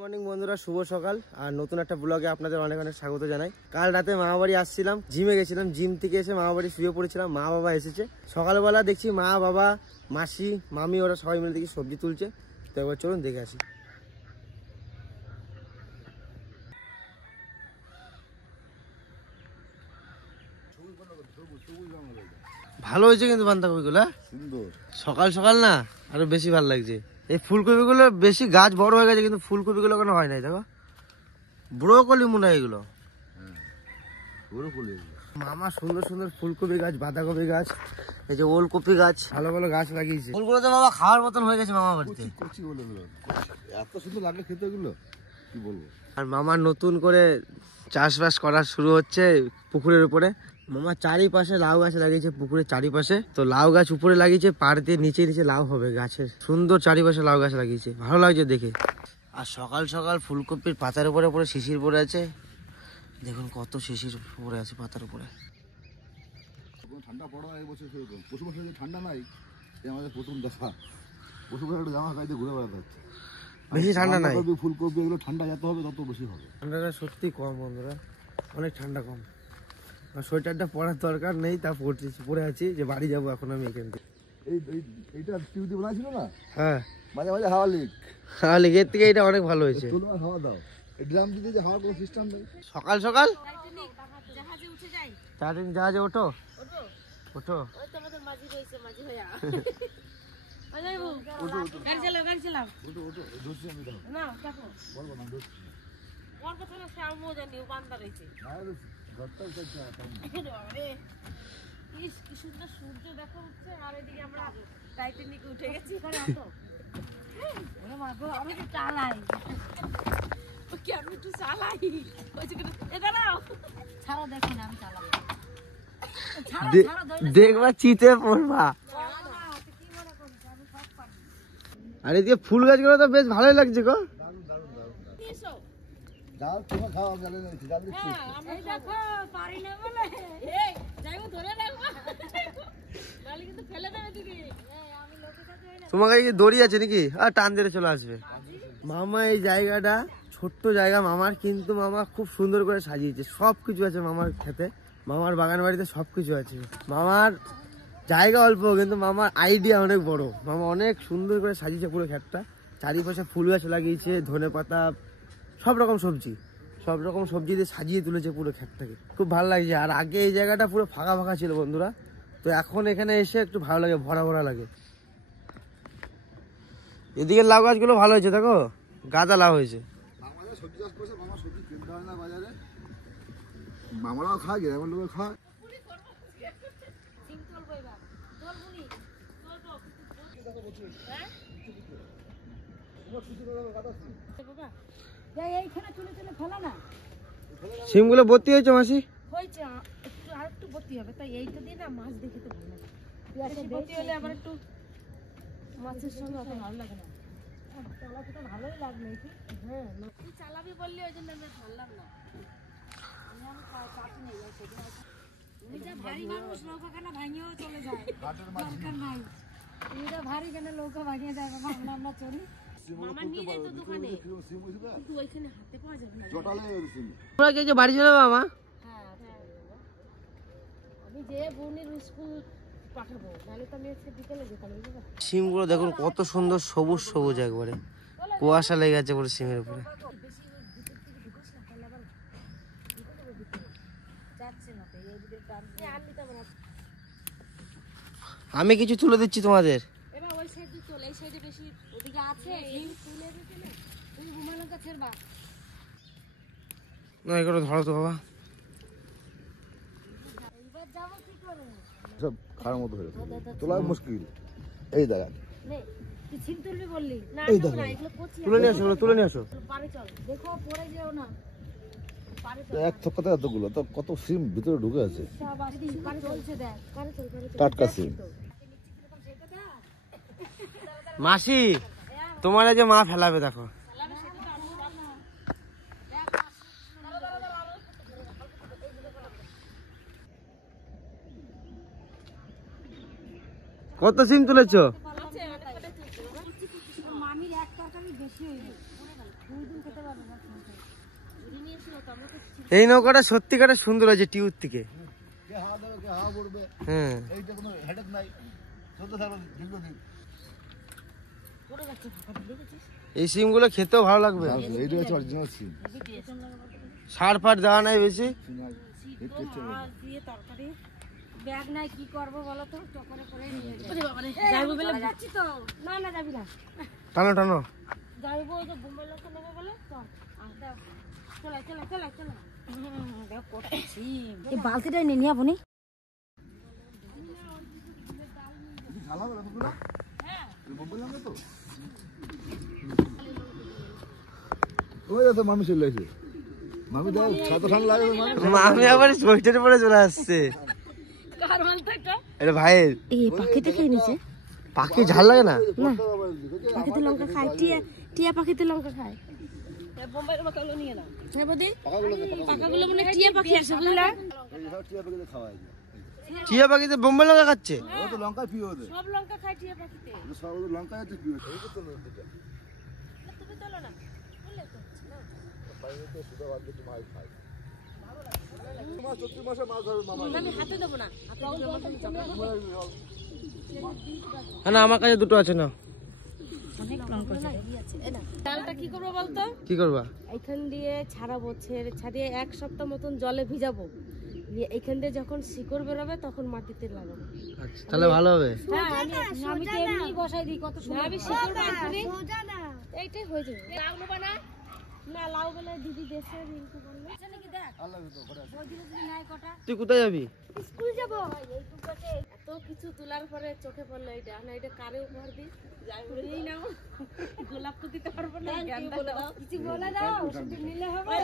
Morning বন্ধুরা, শুভ সকাল। আর নতুন একটা ব্লগে আপনাদের অনেক অনেক স্বাগত জানাই। কাল রাতে মামাবাড়ি আসছিলাম, জিমে গেছিলাম, জিম থেকে এসে মামাবাড়ি শুয়ে পড়েছিলাম। মা বাবা এসেছে সকালবেলা, দেখছি মা বাবা মাসি মামি ওরা সবাই মিলে দেখি সবজি তুলছে। তো একবার চলুন দেখে আসি। ভালো হয়েছে কিন্তু বাঁধাকপিগুলো সকাল সকাল না আরো বেশি ভালো লাগছে। এই ফুলকপিগুলো বেশি গাছ বড় হয়ে গেছে, কিন্তু ফুলকপিগুলো কোনো হয় নাই। দেখো ব্রোকলি মনে হয় এগুলো। মামা সুন্দর সুন্দর ফুলকপি গাছ, বাঁধাকপি গাছ, এই যে ওলকপি গাছ, ভালো ভালো গাছ লাগিয়েছে। ফুলগুলো তো বাবা খাওয়ার মতন হয়ে গেছে মামা বাড়িতে। এত সুন্দর লাগলো খেতে এগুলো, কি বলবো। আর মামার নতুন করে চাষবাস করা শুরু হচ্ছে পুকুরের উপরে। মামা চারিপাশে লাউ গাছ লাগিয়েছে পুকুরের চারিপাশে। তো লাউ গাছ উপরে লাগিয়েছে, পাড় দিয়ে নিচে নিচে লাউ হবে গাছের। সুন্দর চারিপাশে লাউ গাছ লাগিয়েছে, ভালো লাগছে দেখে। আর সকাল সকাল ফুলকপির পাতার উপরে পরে শিশির পড়ে আছে। দেখুন কত শিশির পড়ে আছে পাতার উপরে। ঠান্ডা পড়া এক বছর সেরকম, পশু পাখি ঠান্ডা নাই, আমাদের প্রথম দেখা। পশু পাখি একটা জামা গাইতে ঘুরে বেড়াতে হচ্ছে। বেশি ঠান্ডা নাই, ফুলকপি এগুলো ঠান্ডা যত হবে তত বেশি হবে। ঠান্ডাটা সত্যি কম বন্ধুরা, অনেক ঠান্ডা কম। সোয়েটারটা পরার দরকার নেই, তা পরে আছি যে বাড়ি যাবো এখন আমি এখান থেকে। এইটা টিউটি বলা ছিল না, হ্যাঁ মাঝে মাঝে হাওয়া লিক। হাওয়া লিক, এর থেকে এটা অনেক ভালো হয়েছে। হাওয়া দাও, এই ড্রাম দিতে যে হাওয়ার কোনো সিস্টেম নেই। সকাল সকাল টাইটানিক জাহাজে ওঠো ওঠো। সূর্য দেখো উঠছে আর এদিকে আমরা টাইটানিক উঠে গেছি। আমি তো চালাই, আমি একটু চালাই। ছাড়া দেখো না, আমি চালাই। দেখবা চিতে পড়বা। আর এদিকে ফুল গাছগুলো তো বেশ ভালোই লাগছে গো। তোমার কাছে দড়ি আছে নাকি? আর টান দিয়ে চলে আসবে। মামা এই জায়গাটা ছোট্ট জায়গা মামার, কিন্তু মামা খুব সুন্দর করে সাজিয়েছে। সবকিছু আছে মামার খেতে, মামার বাগান বাড়িতে সবকিছু আছে। মামার জায়গা অল্প, কিন্তু মামার আইডিয়া অনেক বড়। মামা অনেক সুন্দর করে সাজিয়েছে পুরো ক্ষেতটা। চারিপাশে ফুল গাছ লাগিয়েছে, ধনে পাতা, সব রকম সবজি দিয়ে সাজিয়ে তুলেছে পুরো ক্ষেতটাকে। খুব ভালো লাগছে। আর আগে এই জায়গাটা পুরো ফাঁকা ফাঁকা ছিল বন্ধুরা, তো এখন এখানে এসে একটু ভালো লাগে, ভরা ভরা লাগে। এদিকে লাউ গাছগুলো ভালো হয়েছে, দেখো গাদা লাউ হয়েছে। সবজি চাষ করছে মামা, সবজি কিনতে হয় না বাজারে, মামারাও খায়, গ্রামের লোক খায়। সিমগুলো ভর্তি হয়েছে মাসি? হয়েছে, একটু আর একটু ভর্তি হবে। তাই এইটা দিয়ে না মাছ দেখে তো ভালো লাগে। ভর্তি হলে আবার একটু মাছের সঙ্গে অত ভালো লাগে না। চালাতে তো ভালোই লাগলো। হ্যাঁ তুই চালাবি বললি, ওই জন্য আমি ধরলাম না। আমি চাপি নেই, তুমি যা ভারী মানুষ, নৌকা কেন ভাঙিয়েও চলে যায়, দরকার নাই। তুমি যা ভারী কেন নৌকা ভাঙিয়ে যায়, আমরা চড়ি। মামা নিয়ে যাই তো দোকানে, কিন্তু ওইখানে হাতে পাওয়া যাবে না। তোমরা কে বাড়ি চলে যাবো মা? হ্যাঁ আমি যে বোনের স্কুল পাঠাবো, নাহলে তো আমি আজকে বিকেলে যেতাম। সিমগুলো দেখুন কত সুন্দর সবুজ সবুজ, একবারে কুয়াশা লেগে আছে পুরো সিমের উপরে। আমি কিছু তুলে দিচ্ছি তোমাদের। এবার ওই সাইডে চলে, এই সাইডে বেশি ওদিকে আছে, এই তুলে দিতে না তুমি ঘুমানোটা ছেড়বা না। এগুলো ধরো তো বাবা। এইবার যাবো কি করে? সব খাওয়ার মতো হয়ে গেছে, তোলা মুশকিল। এই দেখা নে তুই ছিম তুলবি বললি না, না এগুলো কচি। তুলে নিয়ে আসো, তুলে নিয়ে আসো। পারে চল, দেখো পড়ে যেও না। পারে চল, এক থকাতে এতগুলো তো, কত সিম ভিতরে ঢুকে আছে। সব আছে, পারে চলছে দেখ, পারে চল, পারে চল। টাটকা সিম। মাসি তোমার যে মা ফেলাবে দেখো। কত সিম তুলেছো? মামির এক তরকারি বেশি হয়ে গেছে। এই নৌকাটা সত্যিকারে সুন্দর হয়েছে টিউর থেকে। কে হাওয়া দেবে, কে হাওয়া পড়বে, হ্যাঁ এইটা কোনো হেডেক নাই, চলতে থাকবে দীর্ঘদিন। এই সিমগুলো খেতেও ভালো লাগবে। এইটা হচ্ছে অরিজিনাল সিম। সার ফার দেওয়া নাই বেশি। ব্যাগ নাই কি করবো বলো তো, টকরে করে নিয়ে যাবো বলে যাচ্ছি তো। না না যাবি না, টানো টানো। যাইবো ওই যে বোম্বাই লঙ্কা নেবো বলে চল। চলে চলে চলে চলে। এই বালতিটাই নিয়ে নিয়ে আপনি ঝালাবে না তোমরা? হ্যাঁ মোবাইল নাম্বার তো ওই তো মামি চলে এসে। মামি দাও ছাতা ঠান্ডা লাগে মামি আবার সোয়েটার পরে চলে আসছে। কার মালটা এটা? এটা ভাইয়ের। এই পাখিতে খেয়ে নিছে। পাখি ঝাল লাগে না? না পাখিতে লঙ্কা খায়, টিয়া টিয়া পাখিতে লঙ্কা খায়। বোম্বাইয়ের লঙ্কাগুলো নিয়ে নাও। হ্যাঁ বদি পাকাগুলো মানে টিয়া পাখি আছে বুঝলা? টিয়া পাখিতে খাওয়া যায়। টিয়া পাখিতে বোম্বাই লঙ্কা খাচ্ছে? ও তো লঙ্কা প্রিয় ওদের। সব লঙ্কা খায় টিয়া পাখিতে। সব ওদের লঙ্কা আছে প্রিয়। এই তো তোলো দুটো। তুমি তোলো না। বললে তো বাইরে তো সুদা বাদ দিয়ে মাছ খায়। মাছ চতুর্থ মাসে মাছ ধরে মামা। আমি হাতে দেবো না। না আমার কাছে দুটো আছে না। অনেক লঙ্কা আছে। ডালটা কি করবো বলতো? কি করবা? এইখান দিয়ে ছাড়াবো, ছাড়িয়ে 1 সপ্তাহ মতন জলে ভিজাবো। দিয়ে এইখান দিয়ে যখন শিকড় বেরোবে তখন মাটিতে লাগাবো। আচ্ছা তাহলে ভালো হবে। হ্যাঁ আমি তো এমনি বসাই দিই কত সুন্দর। আমি শিকড় বার করি। এইটাই হয়ে যাবে। লাউ নেবা না? না লাউ বলে দিদি দেশে রিঙ্কু বললো। জানি কি দেখ? আল্লাহ তো করে আছে। ওই দিন যদি নাই কটা। তুই কোথায় যাবি? স্কুল যাব। এইটুকুতে এত কিছু তোলার পরে চোখে পড়লো এটা। না এটা কারে উপহার দিই? যাই বলেই নাও। গোলাপ তো দিতে পারবো না। গেন্দা দাও। কিছু বলে দাও। শুধু নিলে হবে।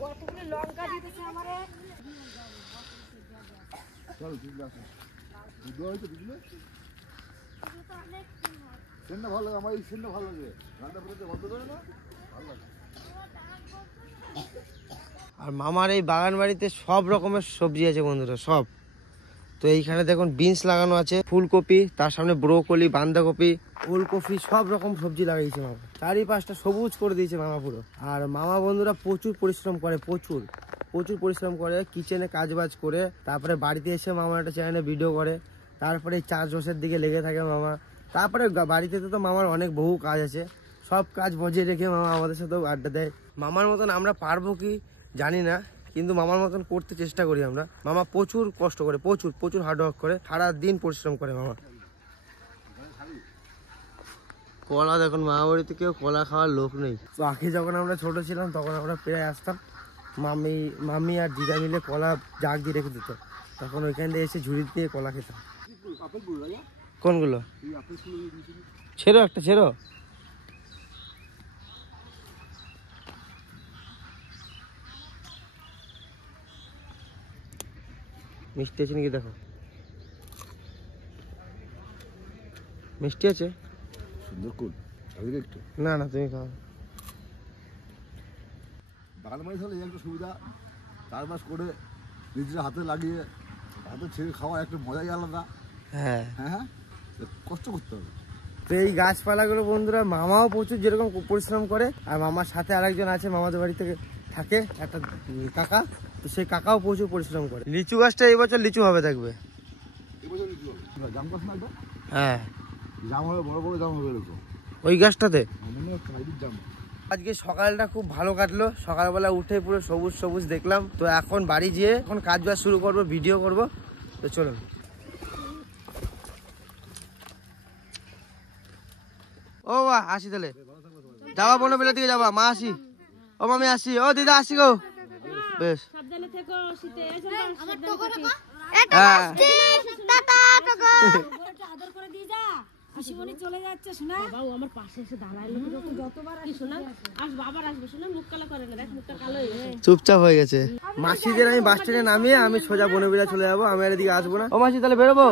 কতগুলো লঙ্কা দিতেছে আমারে। চল ঠিক আছে। দুধ হইতো দিলে? সেন্ডা ভালো লাগে, আমার এই সেন্ডা ভালো লাগে। রান্না করতে বন্ধ করে না? ভালো লাগে। আর মামার এই বাগান বাড়িতে সব রকমের সবজি আছে বন্ধুরা, সব। তো এইখানে দেখুন বিনস লাগানো আছে, ফুলকপি, তার সামনে ব্রোকলি, বাঁধাকপি, ওলকপি, সব রকম সবজি লাগাইছে মামা। চারিপাশটা সবুজ করে দিয়েছে মামা পুরো। আর মামা বন্ধুরা প্রচুর পরিশ্রম করে, প্রচুর পরিশ্রম করে, কিচেনে কাজবাজ করে, তারপরে বাড়িতে এসে মামা একটা চ্যানেলে ভিডিও করে, তারপরে চাষবাসের দিকে লেগে থাকে মামা। তারপরে বাড়িতে তো মামার অনেক বহু কাজ আছে, সব কাজ বজিয়ে রেখে মামা আমাদের সাথেও আড্ডা দেয়। মামার মতন আমরা পারবো কি জানি না, কিন্তু মামার মতন করতে চেষ্টা করি আমরা। মামা প্রচুর কষ্ট করে, প্রচুর হার্ডওয়ার্ক করে, সারা দিন পরিশ্রম করে মামা। কলা দেখুন, মা বাড়িতে কেউ কলা খাওয়ার লোক নেই। তো আগে যখন আমরা ছোট ছিলাম তখন আমরা প্রায় আসতাম, মামি আর দিদা মিলে কলা জাগ দিয়ে রেখে দিত, তখন ওইখান দিয়ে এসে ঝুড়ি দিয়ে কলা খেতাম। কোনগুলো? ছেড়ো একটা, ছেড়ো। মিষ্টি আছে নাকি দেখো, মিষ্টি আছে? সুন্দর কুল একটু। না না তুমি খাও। বাগান বাড়ি হলে একটা সুবিধা, চাষবাস করে নিজের হাতে লাগিয়ে হাতে ছেড়ে খাওয়া একটা মজাই আলাদা। হ্যাঁ হ্যাঁ কষ্ট করতে হবে। তো এই গাছপালাগুলো বন্ধুরা মামাও প্রচুর যেরকম পরিশ্রম করে, আর মামার সাথে আরেকজন আছে মামাদের বাড়ি থেকে থাকে একটা কাকা, তো সেই কাকাও প্রচুর পরিশ্রম করে। লিচু গাছটা এই বছর লিচু হবে দেখবে। জাম গাছ না? হ্যাঁ জাম হবে, বড় বড় জাম হবে এরকম ওই গাছটাতে। জাম। আজকে সকালটা খুব ভালো কাটলো, সকালবেলা উঠে পুরো সবুজ সবুজ দেখলাম। তো এখন বাড়ি যেয়ে এখন কাজ বাজ শুরু করবো, ভিডিও করব। তো চলুন। ও বা আসি তাহলে, যাওয়া বোনো বেলা দিকে যাবা, মা আসি, ও মামি আসি, ও দিদা আসি গো। বেশ সাবধানে থেকো শীতে। আমার হ্যাঁ আদর করে দিয়ে যা। আশিমনি চলে যাচ্ছে শোনা। বাবা আমার পাশে এসে দাঁড়াইলো, যতবার আসি শোনা বাবার আসবে শোনা, মুখ কালো করে না, দেখ মুখটা কালো হয়ে গেছে, চুপচাপ হয়ে গেছে। মাসিদের আমি বাস স্ট্যান্ডে নামিয়ে আমি সোজা বনবিলা চলে যাবো, আমি আর এদিকে আসবো না। ও মাসি তাহলে বেরোবো।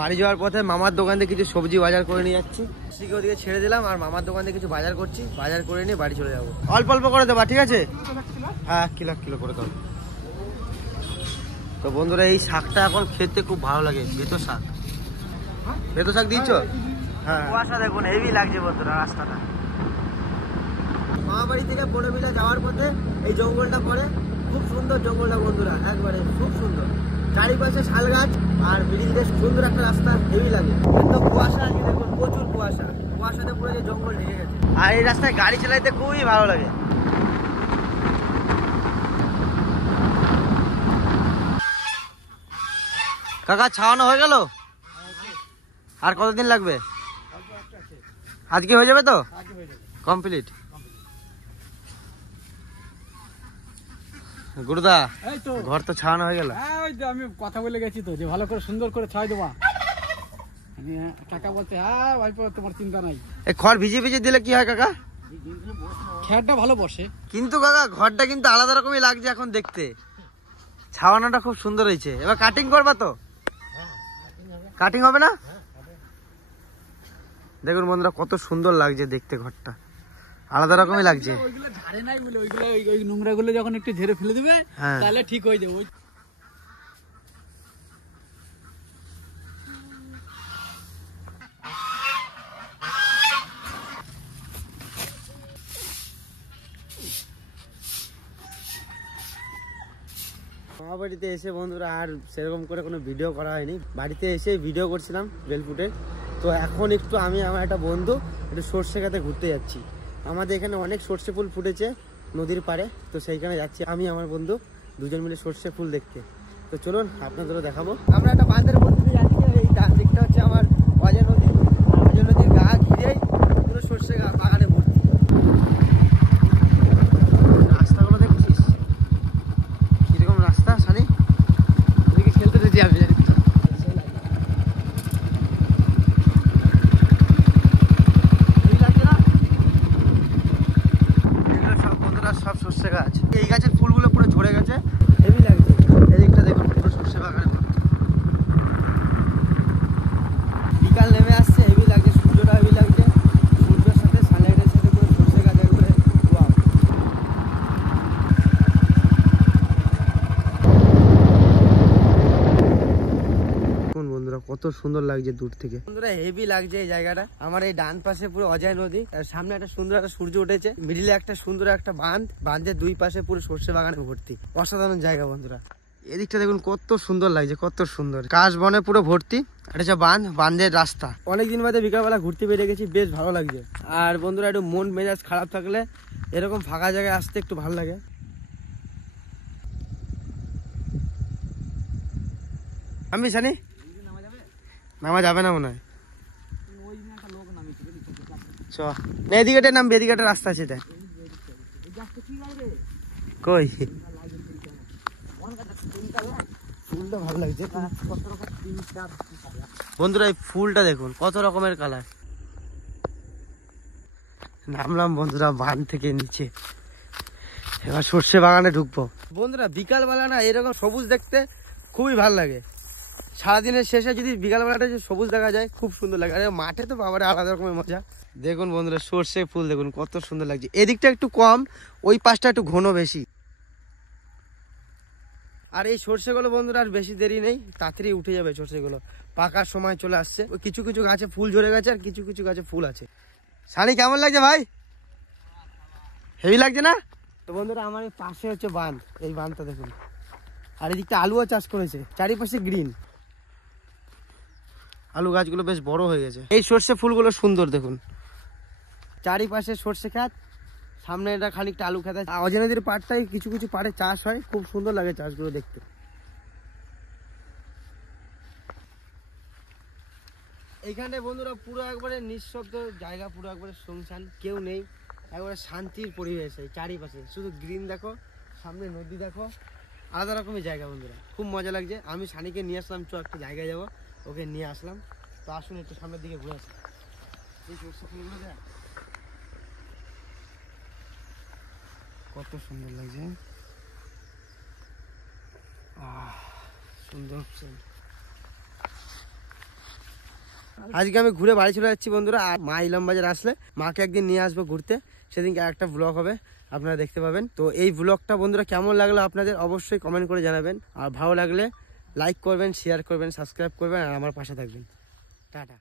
বাড়ি যাওয়ার পথে মামার দোকান থেকে কিছু সবজি বাজার করে নিয়ে যাচ্ছি, মাসিকে ওদিকে ছেড়ে দিলাম, আর মামার দোকান থেকে কিছু বাজার করছি, বাজার করে নিয়ে বাড়ি চলে যাবো। অল্প অল্প করে দেবা, ঠিক আছে? হ্যাঁ 1 কিলো করে দাও। তো বন্ধুরা এই শাকটা এখন খেতে খুব ভালো লাগে, বেতো শাক। বেতো শাক দিচ্ছ? হ্যাঁ কুয়াশা দেখুন হেভি লাগছে বন্ধুরা রাস্তাটা। মামাবাড়ি থেকে বড়বিলা যাওয়ার পথে এই জঙ্গলটা পড়ে। খুব সুন্দর জঙ্গলটা বন্ধুরা, একবারে খুব সুন্দর। চারিপাশে শাল গাছ আর মিডিল দিয়ে সুন্দর একটা রাস্তা, হেভি লাগে। কিন্তু কুয়াশা আজকে দেখুন, প্রচুর কুয়াশা, কুয়াশাতে পুরো যে জঙ্গল ঢেকে গেছে। আর এই রাস্তায় গাড়ি চালাইতে খুবই ভালো লাগে। কাকা ছাওয়ানো হয়ে গেল? আর কতদিন লাগবে? আজকে হয়ে যাবে তো কমপ্লিট? গুরুদা ঘর তো ছাওয়ানো হয়ে গেল। ওই তো আমি কথা বলে গেছি তো যে ভালো করে সুন্দর করে ছাই দেবা। কাকা বলতে হ্যাঁ ভাইপো তোমার চিন্তা নাই। এই খড় ভিজিয়ে ভিজিয়ে দিলে কি হয় কাকা? খেয়ারটা ভালো বসে। কিন্তু কাকা ঘরটা কিন্তু আলাদা রকমই লাগছে এখন দেখতে। ছাওয়ানোটা খুব সুন্দর হয়েছে। এবার কাটিং করবা তো? কাটিং হবে না? দেখুন বন্ধুরা কত সুন্দর লাগছে দেখতে, ঘরটা আলাদা রকমই লাগছে। ওইগুলো ঝাড়ে নাই বলে ওইগুলো ওই নোংরা গুলো যখন একটু ঝেড়ে ফেলে দেবে তাহলে ঠিক হয়ে যাবে। মামা বাড়িতে এসে বন্ধুরা আর সেরকম করে কোনো ভিডিও করা হয়নি। বাড়িতে এসে ভিডিও করছিলাম বেলফুটে। তো এখন একটু আমি আমার একটা বন্ধু একটু সর্ষে খেতে ঘুরতে যাচ্ছি। আমাদের এখানে অনেক সর্ষে ফুল ফুটেছে নদীর পাড়ে, তো সেইখানে যাচ্ছি আমি আমার বন্ধু দুজন মিলে সর্ষে ফুল দেখতে। তো চলুন আপনাদেরও দেখাবো। আমরা একটা বাঁধের মধ্যে দিয়ে যাচ্ছি। এই ডান দিকটা হচ্ছে আমার অজয় নদী, অজয় নদীর গা ঘিরেই পুরো সর্ষে বাগানে ভর্তি। রাস্তাগুলো দেখছিস কিরকম রাস্তা, সানি ওদিকে খেলতে দিয়েছি আমি। সব সর্ষে গাছ, এই গাছের ফুলগুলো পুরো ঝরে গেছে, হেভি লাগছে। এদিকটা দেখুন পুরো সর্ষে বাগানে ভর্তি। বিকাল নেমে আসছে, হেভি লাগছে, সূর্যটা হেভি লাগছে। সূর্যের সাথে সানলাইটের সাথে পুরো সর্ষে গাছ একবারে ওয়াও। বন্ধুরা কত সুন্দর লাগছে দূর থেকে, বন্ধুরা হেভি লাগছে এই জায়গাটা। আমার এই ডান পাশে পুরো অজয় নদী, আর সামনে একটা সুন্দর একটা সূর্য উঠেছে, মিডিলে একটা সুন্দর একটা বাঁধ, বাঁধের দুই পাশে পুরো সর্ষে বাগানে ভর্তি। অসাধারণ জায়গা বন্ধুরা। এদিকটা দেখুন কত সুন্দর লাগছে, কত সুন্দর কাশ বনে পুরো ভর্তি। এটা হচ্ছে বাঁধ, বাঁধের রাস্তা। অনেকদিন বাদে বিকালবেলা ঘুরতে বেরিয়ে গেছি, বেশ ভালো লাগছে। আর বন্ধুরা একটু মন মেজাজ খারাপ থাকলে এরকম ফাঁকা জায়গায় আসতে একটু ভালো লাগে। আমি জানি নামা যাবে না মনে হয়। এদিকে নামবে, এদিকে একটা রাস্তা আছে। কই ফুলটা ভালো লাগছে বন্ধুরা, এই ফুলটা দেখুন কত রকমের কালার। নামলাম বন্ধুরা বান থেকে নিচে, এবার সর্ষে বাগানে ঢুকবো। বন্ধুরা বিকালবেলা না এরকম সবুজ দেখতে খুবই ভালো লাগে। সারাদিনের শেষে যদি বিকালবেলাটা যে সবুজ দেখা যায় খুব সুন্দর লাগে। আর মাঠে তো বাবারে আলাদা রকমের মজা। দেখুন বন্ধুরা সর্ষে ফুল দেখুন কত সুন্দর লাগছে। এদিকটা একটু কম, ওই পাশটা একটু ঘন বেশি। আর এই সর্ষেগুলো বন্ধুরা আর বেশি দেরি নেই, তাড়াতাড়ি উঠে যাবে সর্ষেগুলো, পাকার সময় চলে আসছে। কিছু কিছু গাছে ফুল ঝরে গেছে আর কিছু কিছু গাছে ফুল আছে। শানি কেমন লাগছে ভাই? হেভি লাগছে না? তো বন্ধুরা আমার এই পাশে হচ্ছে বাঁধ, এই বাঁধটা দেখুন। আর এদিকটা আলুও চাষ করেছে, চারিপাশে গ্রিন। আলু গাছগুলো বেশ বড় হয়ে গেছে। এই সর্ষে ফুলগুলো সুন্দর দেখুন, চারিপাশে সর্ষে ক্ষেত, সামনে এটা খানিকটা আলু ক্ষেত। অজয় নদীর পাড়টাই কিছু কিছু পাড়ে চাষ হয়, খুব সুন্দর লাগে চাষগুলো দেখতে। এইখানে বন্ধুরা পুরো একবারে নিঃশব্দ জায়গা, পুরো একবারে শুনশান, কেউ নেই, একবারে শান্তির পরিবেশ। চারিপাশে শুধু গ্রিন দেখো, সামনে নদী দেখো, আলাদা রকমের জায়গা বন্ধুরা, খুব মজা লাগছে। আমি শানিকে নিয়ে আসলাম, চো একটা জায়গায় যাবো, ওকে নিয়ে আসলাম। তো আসুন একটু সামনের দিকে ঘুরে আসি। এই সর্ষে ফুলগুলো দেখ কত সুন্দর লাগছে, সুন্দর। আজকে আমি ঘুরে বাড়ি চলে যাচ্ছি বন্ধুরা। আর মা ইলাম বাজার আসলে মাকে একদিন নিয়ে আসবো ঘুরতে, সেদিনকে একটা ব্লগ হবে, আপনারা দেখতে পাবেন। তো এই ব্লগটা বন্ধুরা কেমন লাগলো আপনাদের অবশ্যই কমেন্ট করে জানাবেন। আর ভালো লাগলে লাইক করবেন, শেয়ার করবেন, সাবস্ক্রাইব করবেন, আর আমার পাশে থাকবেন। টাটা।